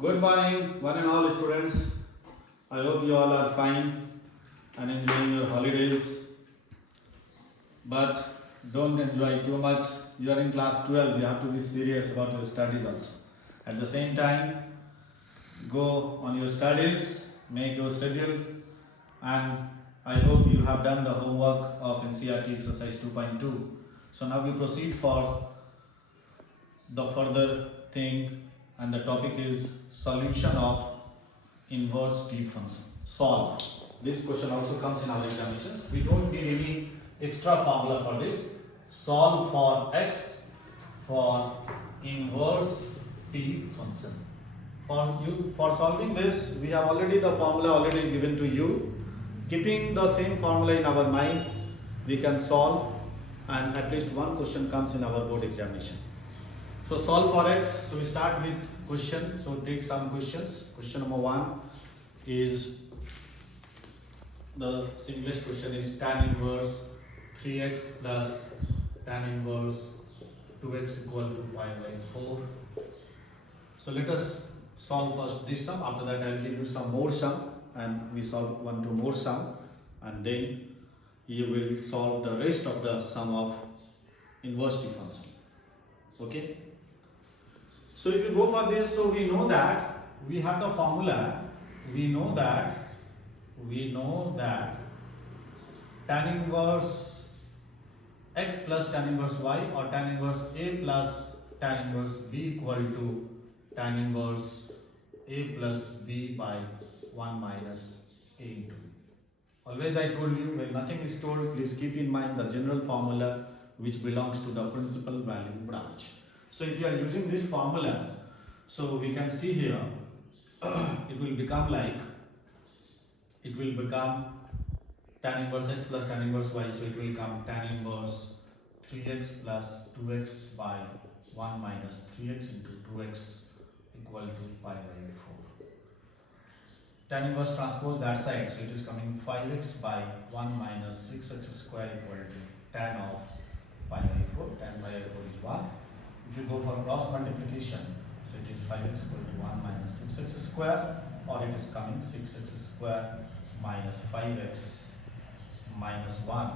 Good morning, one and all students. I hope you all are fine and enjoying your holidays. But don't enjoy too much. You are in class 12, you have to be serious about your studies also. At the same time, go on your studies, make your schedule, and I hope you have done the homework of NCERT exercise 2.2. So now we proceed for the further thing, and the topic is solution of inverse-T function. Solve. This question also comes in our examinations. We don't need any extra formula for this. Solve for x for inverse T function. For solving this, we have already the formula already given to you. Keeping the same formula in our mind, we can solve, and at least one question comes in our board examination. So solve for x. So we start with question. So take some questions. Question number 1 is the simplest question is tan inverse 3x plus tan inverse 2x equal to pi by 4. So let us solve first this sum. After that I will give you some more sum, and we solve 2 more sum, and then you will solve the rest of the sum of inverse T function. Okay. So if you go for this, so we know that we have the formula. We know that tan inverse x plus tan inverse y, or tan inverse a plus tan inverse b equal to tan inverse a plus b by 1 minus a into b. Always I told you, when nothing is told, please keep in mind the general formula which belongs to the principal value branch. So if you are using this formula, so we can see here it will become tan inverse x plus tan inverse y. So it will come tan inverse 3x plus 2x by 1 minus 3x into 2x equal to pi by 4. Tan inverse transpose that side, so it is coming 5x by 1 minus 6x square equal to tan of pi by 4. Tan pi by 4 is 1. If you go for cross multiplication, so it is 5x equal to 1 minus 6x square, or it is coming 6x square minus 5x minus 1.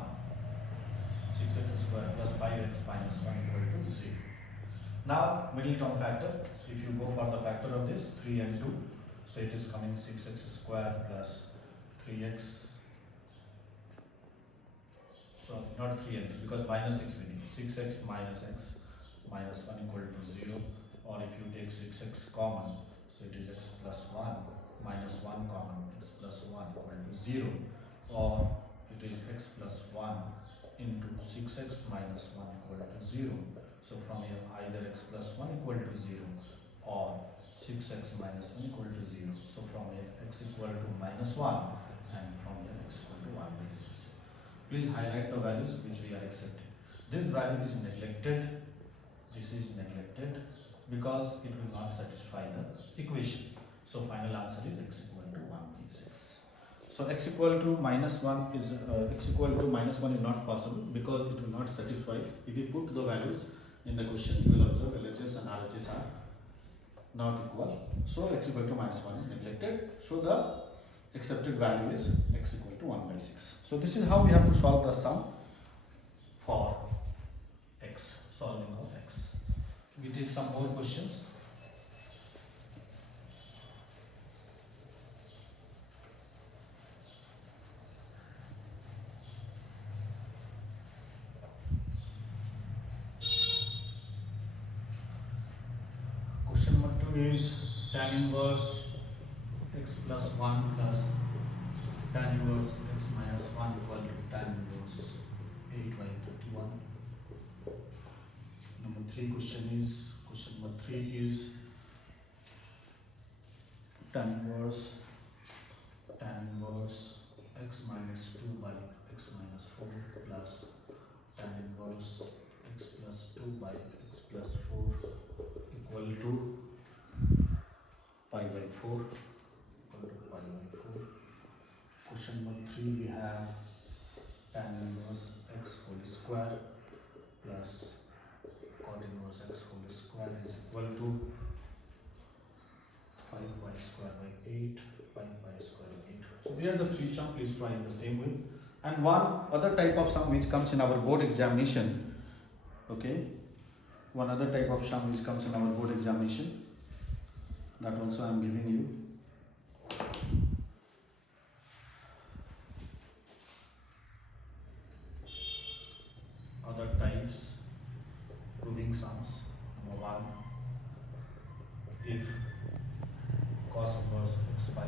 6x square plus 5x minus 1 equal to 0. Now middle term factor, if you go for the factor of this 3 and 2, so it is coming 6x square plus 3x, so not 3 and 2 because minus 6 we need, 6x minus x minus 1 equal to 0, or if you take 6x common, so it is x plus 1 minus 1 common, x plus 1 equal to 0, or it is x plus 1 into 6x minus 1 equal to 0. So from here either x plus 1 equal to 0 or 6x minus 1 equal to 0. So from here x equal to minus 1, and from here x equal to 1 by 6. Please highlight the values which we are accepting. This value is neglected. This is neglected because it will not satisfy the equation. So final answer is x equal to 1 by 6. So x equal to minus 1 is not possible because it will not satisfy. If you put the values in the question, you will observe LHS and RHS are not equal. So x equal to minus 1 is neglected. So the accepted value is x equal to 1 by 6. So this is how we have to solve the sum for x, solving of x. We take some more questions. Question number 2 is tan inverse x plus 1 plus tan inverse x minus 1 equal to tan inverse 8 by 31. Question number 3 is tan inverse x minus 2 by x minus 4 plus tan inverse x plus 2 by x plus 4 equal to pi by 4. Question number 3 we have tan inverse x whole square plus cot inverse x whole square is equal to 5 8, 5 pi square 8. So they are the three sum. Please try in the same way. And one other type of sum which comes in our board examination. Okay. One other type of sum which comes in our board examination. That also I am giving you. Other types, proving sums. Number 1, if cos inverse x by a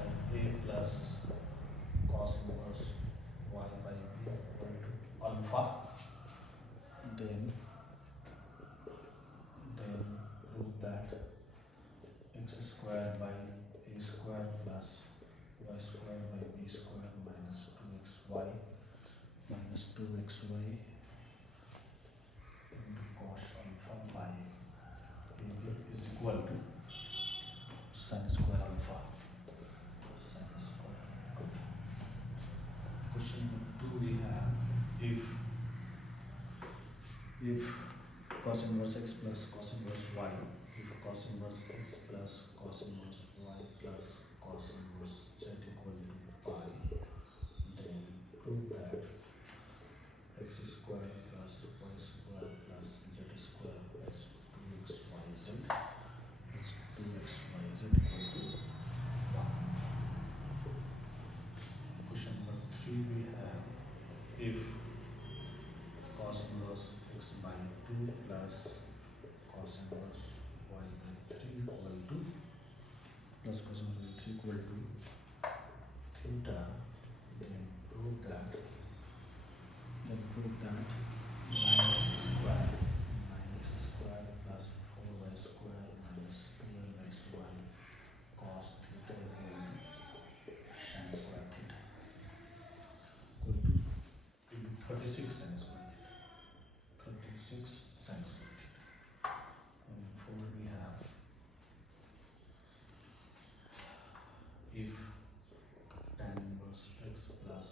plus cos inverse y by b equal to alpha, then prove that x square by a square plus y square by b square minus 2xy minus 2xy into cos alpha by ab is equal to sin square alpha. Question number 2 we have, if cos inverse x plus cos inverse y, if cos inverse x plus cos inverse y plus cos inverse z equal to pi, then prove that x square plus y square plus z square plus 2xyz equal to 1. Question number 3 we have, if cos inverse x by 2 plus cos inverse y by 3 equal to plus cos inverse y 3 equal to theta, then prove that minus square plus 4y square minus 12xy cos theta equal to sin square theta equal to 36 sin square theta. 36 sin square theta. And 4 we have, if tan inverse x plus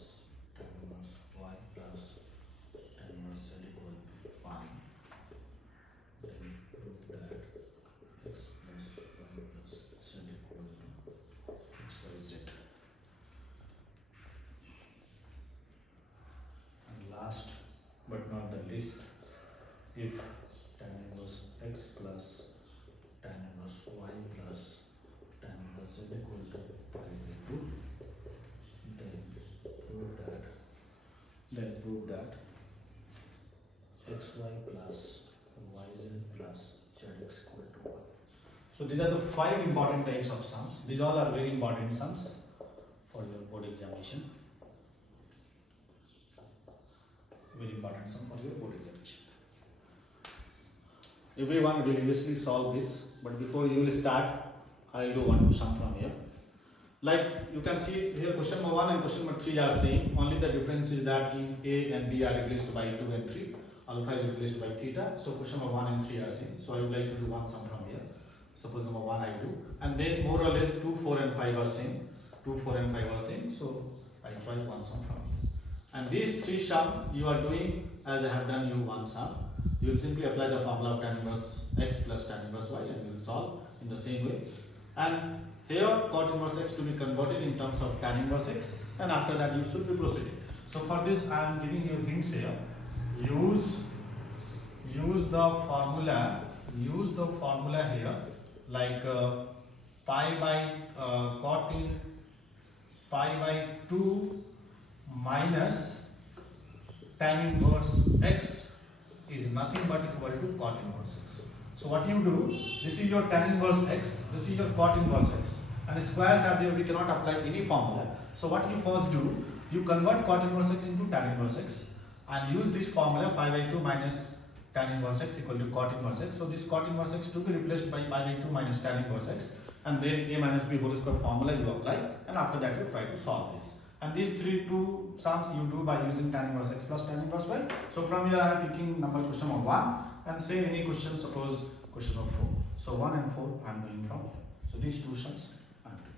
tan inverse y plus tan inverse z equal to 1, then prove that x plus y plus z equal to xyz. And last but not the least, if tan inverse x plus tan inverse y plus tan inverse z equal to pi by 2, then prove that xy plus yz plus zx equal to 1. So these are the 5 important types of sums. These all are very important sums for your board examination. Very important sum for your board examination. Everyone religiously solve this, but before you will start, I will do one sum from here. Like you can see here, question number 1 and question number 3 are same. Only the difference is that a and b are replaced by 2 and 3. Alpha is replaced by theta. So question number 1 and 3 are same. So I would like to do one sum from here. Suppose number 1 I do, and then more or less 2, 4 and 5 are same. 2, 4 and 5 are same. So I try one sum from here. And these 3 sum you are doing as I have done you one sum. You will simply apply the formula of tan inverse x plus tan inverse y and you will solve in the same way. And here cot inverse x to be converted in terms of tan inverse x, and after that you should be proceeding. So for this I am giving you hints here. Use the formula here, like pi by 2 minus tan inverse x is nothing but equal to cot inverse x. So what you do, this is your tan inverse x, this is your cot inverse x, and squares are there, we cannot apply any formula. So what you first do, you convert cot inverse x into tan inverse x and use this formula pi by 2 minus tan inverse x equal to cot inverse x. So this cot inverse x to be replaced by pi by 2 minus tan inverse x, and then a minus b whole square formula you apply, and after that you try to solve this. And these 2 sums you do by using tan inverse x plus tan inverse y. So from here I am picking question number 1 and say any question, suppose question number 4. So 1 and 4 I am doing from here. So these 2 sums I am doing.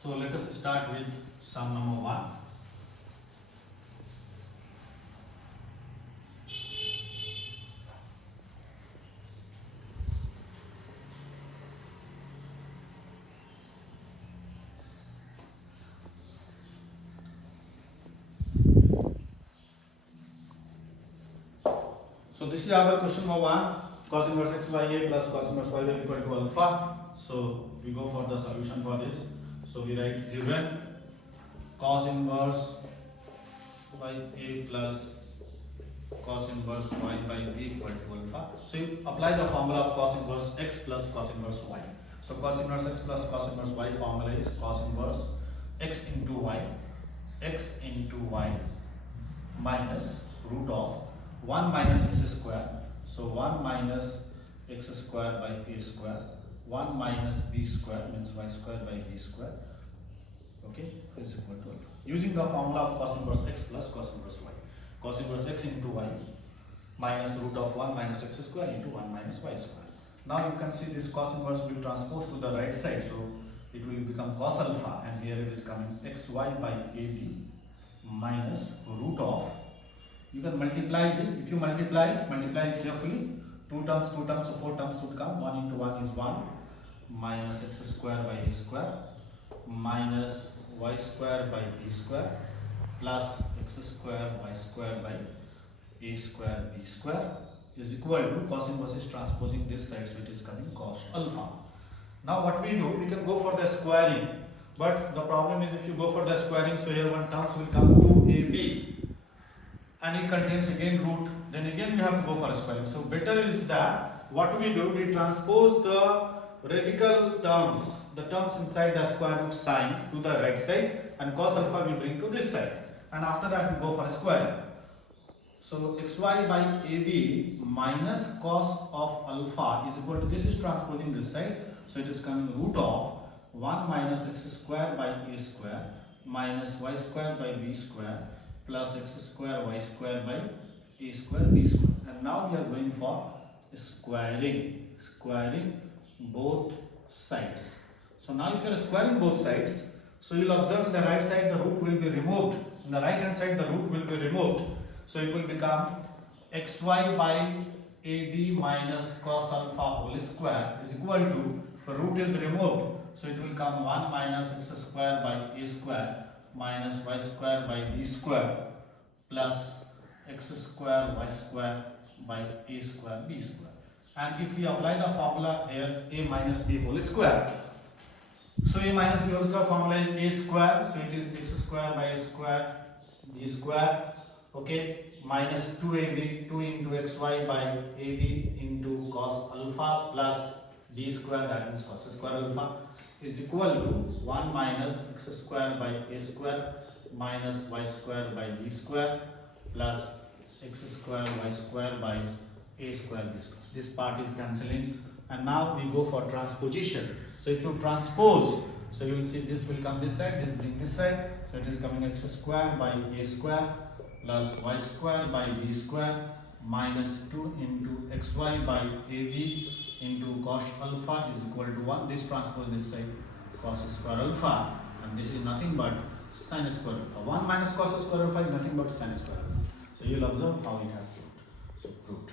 So let us start with sum number 1. So this is our question number 1. Cos inverse x by a plus cos inverse y by equal to alpha. So we go for the solution for this. So we write given cos inverse by a plus cos inverse y by b equal to alpha. So you apply the formula of cos inverse x plus cos inverse y. So cos inverse x plus cos inverse y formula is cos inverse x into y minus root of 1 minus x square. So 1 minus x square by a square, 1 minus b square means y square by b square, okay, is equal to alpha. Using the formula of cos inverse x plus cos inverse y. Cos inverse x into y minus root of 1 minus x square into 1 minus y square. Now you can see this cos inverse will transpose to the right side, so it will become cos alpha, and here it is coming xy by ab minus root of, you can multiply this, if you multiply it carefully, 2 terms, so 4 terms should come, 1 into 1 is 1, minus x square by a square, minus y square by b square, plus x square y square by a square b square is equal to, cos inverse is transposing this side, so it is coming cos alpha. Now what we do, we can go for the squaring, but the problem is if you go for the squaring, so here one terms will come 2ab and it contains again root, then again we have to go for a squaring. So better is that what we do, we transpose the radical terms, the terms inside the square root sign to the right side, and cos alpha we bring to this side, and after that we go for a squaring. So xy by ab minus cos of alpha is equal to, this is transposing this side, so it is coming root of 1 minus x square by a square minus y square by b square plus x square y square by a square b square. And now we are going for squaring both sides. So now if you are squaring both sides, so you will observe in the right side the root will be removed, in the right hand side the root will be removed. So it will become xy by ab minus cos alpha whole square is equal to, the root is removed, so it will come 1 minus x square by a square minus y square by b square plus x square y square by a square b square. And if we apply the formula here, a minus b whole square, so a minus b whole square formula is a square, so it is x square by a square b square, okay, minus 2ab, 2 into xy by ab into cos alpha plus b square, that means cos square alpha, is equal to 1 minus x square by a square minus y square by b square plus x square y square by a square b square. This part is cancelling, and now we go for transposition. So if you transpose, so you will see this will come this side, this bring this side, so it is coming x square by a square plus y square by b square minus 2 into xy by ab into cos alpha is equal to 1. This transpose this side, cos square alpha, and this is nothing but sin square alpha. 1 minus cos square alpha is nothing but sin square alpha. So you will observe how it has proved. So proved.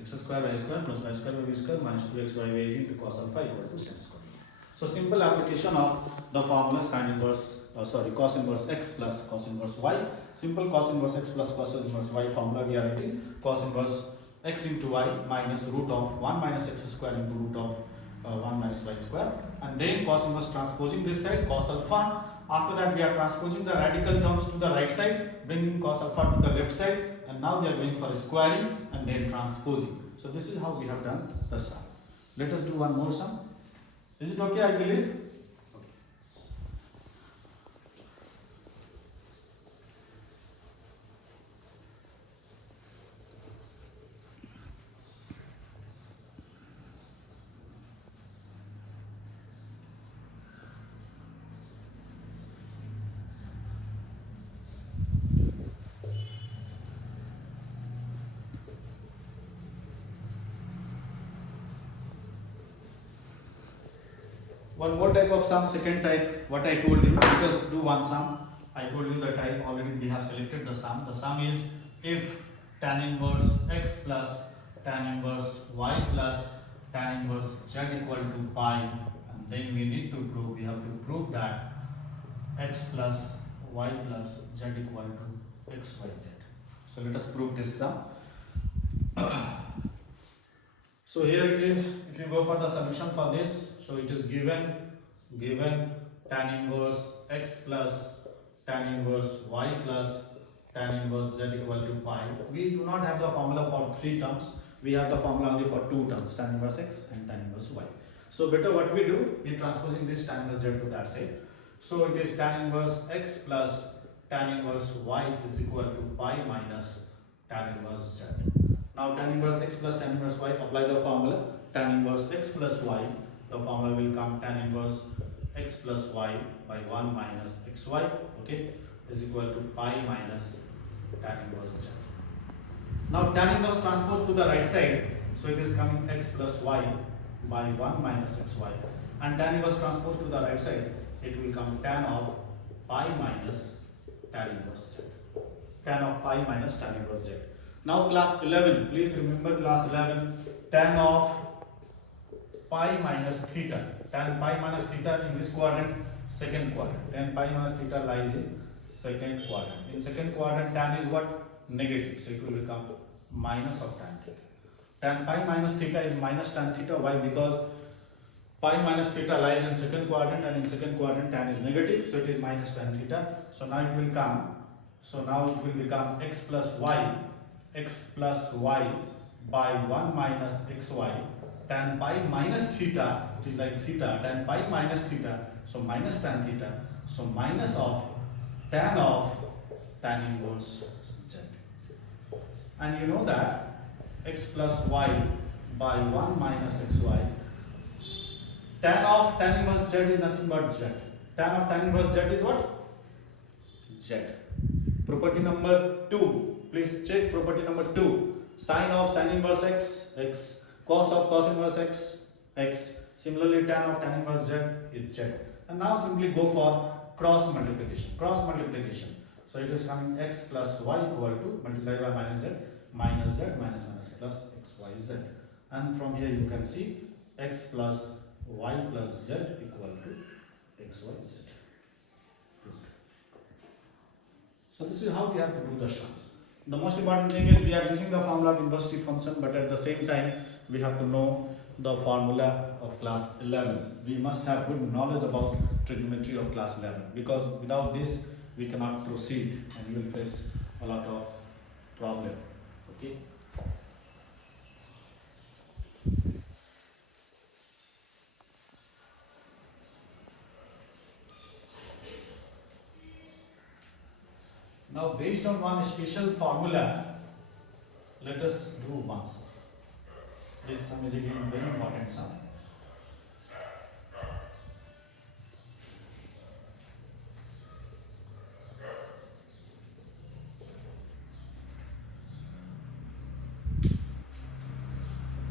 X square by square plus y square by b square minus 2x by a into cos alpha equal to sin square alpha. So simple application of the formula sin inverse, cos inverse x plus cos inverse y. Simple cos inverse x plus cos inverse y formula we are writing cos inverse x into y minus root of 1 minus x square into root of 1 minus y square, and then cos inverse transposing this side, cos alpha. After that we are transposing the radical terms to the right side, bringing cos alpha to the left side, and now we are going for squaring and then transposing. So this is how we have done the sum. Let us do one more sum. Is it okay, I believe? One more type of sum, second type, what I told you, let us do one sum. I told you the type already, we have selected the sum. The sum is if tan inverse x plus tan inverse y plus tan inverse z equal to pi, and then we need to prove, we have to prove that x plus y plus z equal to x y z. So let us prove this sum. So here it is, if you go for the solution for this, so it is given tan inverse x plus tan inverse y plus tan inverse z equal to pi. We do not have the formula for three terms, we have the formula only for two terms, tan inverse x and tan inverse y. So better what we do, we transposing this tan inverse z to that side. So it is tan inverse x plus tan inverse y is equal to pi minus tan inverse z. Now tan inverse x plus tan inverse y, apply the formula tan inverse x plus y, the formula will come tan inverse x plus y by 1 minus xy, okay, is equal to pi minus tan inverse z. Now tan inverse transpose to the right side, so it is coming x plus y by 1 minus xy, and tan inverse transpose to the right side, it will come tan of pi minus tan inverse z. Tan of pi minus tan inverse z. Now class 11, please remember class 11, tan of pi minus theta. Tan pi minus theta in this quadrant, second quadrant. Tan pi minus theta lies in second quadrant. In second quadrant, tan is what? Negative. So it will become minus of tan theta. Tan pi minus theta is minus tan theta. Why? Because pi minus theta lies in second quadrant, and in second quadrant tan is negative. So it is minus tan theta. So now it will come. So now it will become x plus y by 1 minus xy. Tan pi minus theta, it is like theta, tan pi minus theta, so minus tan theta, so minus of tan inverse z. And you know that x plus y by 1 minus xy, tan inverse z is nothing but z. Tan of tan inverse z is what? Z. Property number 2, please check property number 2. Sin of sin inverse x, x. Cos of cos inverse x, x. Similarly, tan of tan inverse z is z. And now simply go for cross multiplication. Cross multiplication. So it is coming x plus y equal to multiply by minus z minus plus xyz. And from here you can see x plus y plus z equal to xyz. So this is how we have to do the sum. The most important thing is we are using the formula of inverse-T function, but at the same time we have to know the formula of class 11. We must have good knowledge about trigonometry of class 11, because without this we cannot proceed and you will face a lot of problem. Okay. Now based on one special formula, let us do one sum. This sum is again very important sum.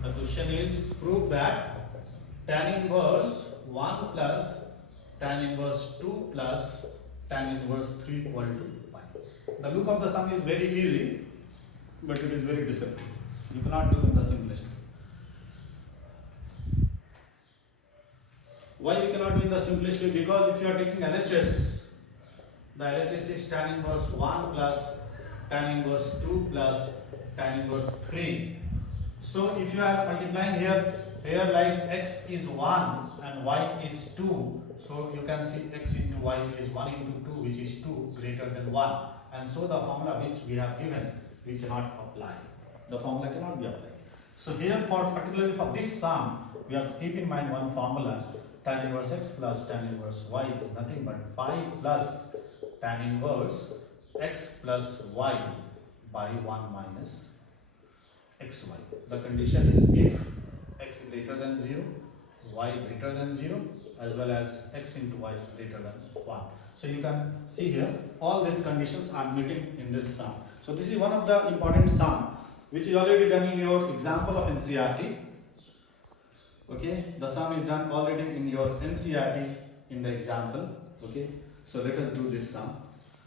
The question is, prove that tan inverse 1 plus tan inverse 2 plus tan inverse 3 equal to pi. The look of the sum is very easy, but it is very deceptive. You cannot do in the simplest way. Why we cannot do in the simplest way? Because if you are taking LHS, the LHS is tan inverse 1 plus tan inverse 2 plus tan inverse 3. So if you are multiplying here like x is 1 and y is 2, so you can see x into y is 1 into 2, which is 2 greater than 1. And so the formula which we have given, we cannot apply. The formula cannot be applied. So here particularly for this sum, we have to keep in mind one formula. Tan inverse x plus tan inverse y is nothing but pi plus tan inverse x plus y by 1 minus xy. The condition is if x greater than 0, y greater than 0, as well as x into y greater than 1. So you can see here all these conditions are meeting in this sum. So this is one of the important sum which is already done in your example of NCERT. Okay, the sum is done already in your NCERT in the example. Okay, so let us do this sum.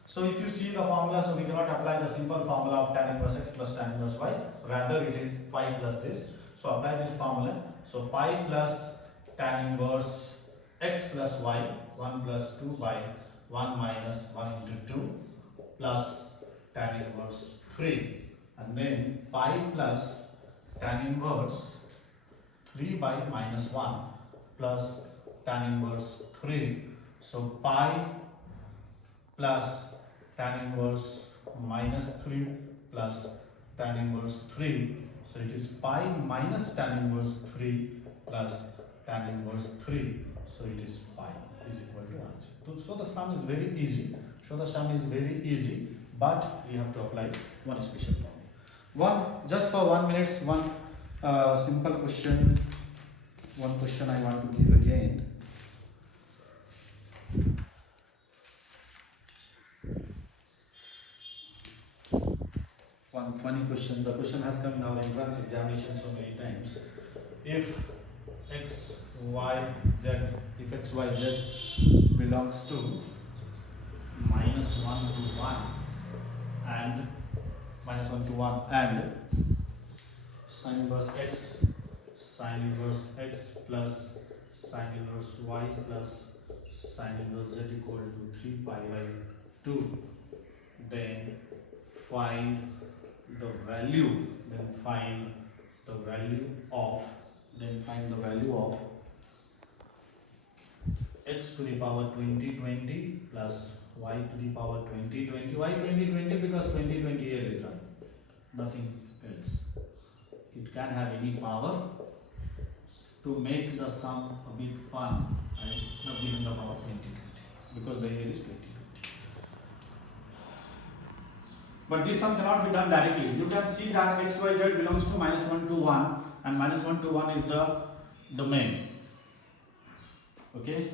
So if you see the formula, so we cannot apply the simple formula of tan inverse x plus tan inverse y, rather it is pi plus this. So apply this formula. So pi plus tan inverse x plus y, 1 plus 2 by 1 minus 1 into 2 plus tan inverse 3, and then pi plus tan inverse 3 by minus 1 plus tan inverse 3. So pi plus tan inverse minus 3 plus tan inverse 3. So it is pi minus tan inverse 3 plus tan inverse 3. So it is pi is equal to answer. So the sum is very easy. But we have to apply one special formula. Just for 1 minute, one simple question. One question I want to give again. One funny question. The question has come in our entrance examination so many times. If x, y, z belongs to minus 1 to 1 and sin inverse x plus sin inverse y plus sin inverse z equal to 3 pi by 2, then find the value of x to the power 2020 plus y to the power 2020. Why 2020? Because 2020 here is done, nothing else. It can have any power. To make the sum a bit fun, I have given the power 2020 because the year is 2020. But this sum cannot be done directly. You can see that x, y, z belongs to minus 1 to 1 and minus 1 to 1 is the domain. Okay?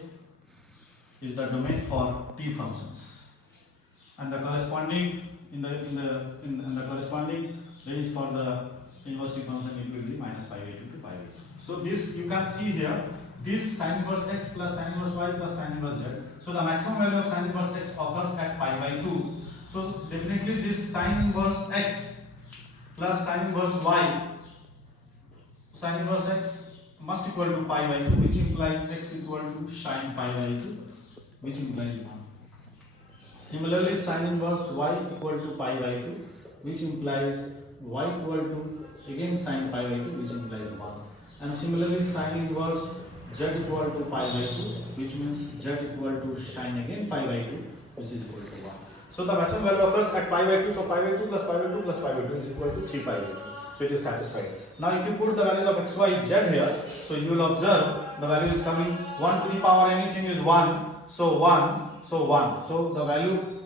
Is the domain for t functions. And the corresponding corresponding range for the inverse t function, it will be minus pi by 2 to pi by 2. So this you can see here, this sin inverse x plus sin inverse y plus sin inverse z. So the maximum value of sin inverse x occurs at pi by 2. So definitely this sin inverse x plus sin inverse y, sin inverse x must equal to pi by 2, which implies x equal to sin pi by 2, which implies 1. Similarly, sin inverse y equal to pi by 2, which implies y equal to again sin pi by 2, which implies 1. And similarly, sin inverse z equal to pi by 2, which means z equal to sin again pi by 2, which is equal to 1. So the maximum value occurs at pi by 2. So pi by 2 plus pi by 2 plus pi by 2 is equal to 3 pi by 2. So it is satisfied. Now if you put the values of x, y, z here, so you will observe the value is coming 1 to the power anything is 1. So 1. So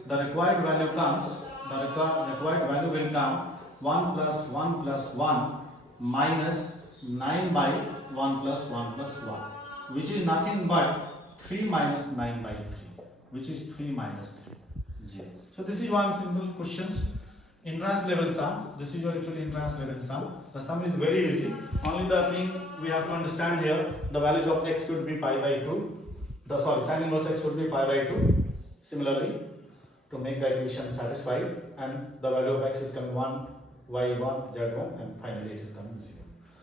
the required value comes, the required value will come 1 plus 1 plus 1 minus 9 by 1 plus 1 plus 1, which is nothing but 3 minus 9 by 3, which is 3 minus 3, 0. So this is one simple questions. Entrance level sum. This is your actually entrance level sum. The sum is very easy. Only the thing we have to understand here, the values of x should be pi by 2. Sin inverse x should be pi by 2. Similarly, to make the equation satisfied, and the value of x is coming 1, y1, z1, and finally it is coming 0.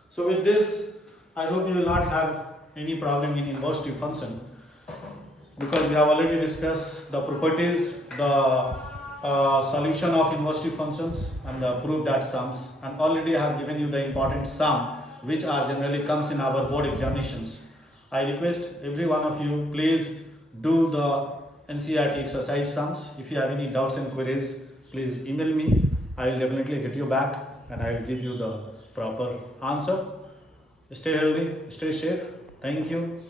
So with this, I hope you will not have any problem in inverse-T function, because we have already discussed the properties, the solution of inverse-T functions and the proof that sums, and already I have given you the important sum which are generally comes in our board examinations. I request every one of you, please do the NCERT exercise sums. If you have any doubts and queries, please email me. I will definitely get you back and I will give you the proper answer. Stay healthy, stay safe. Thank you.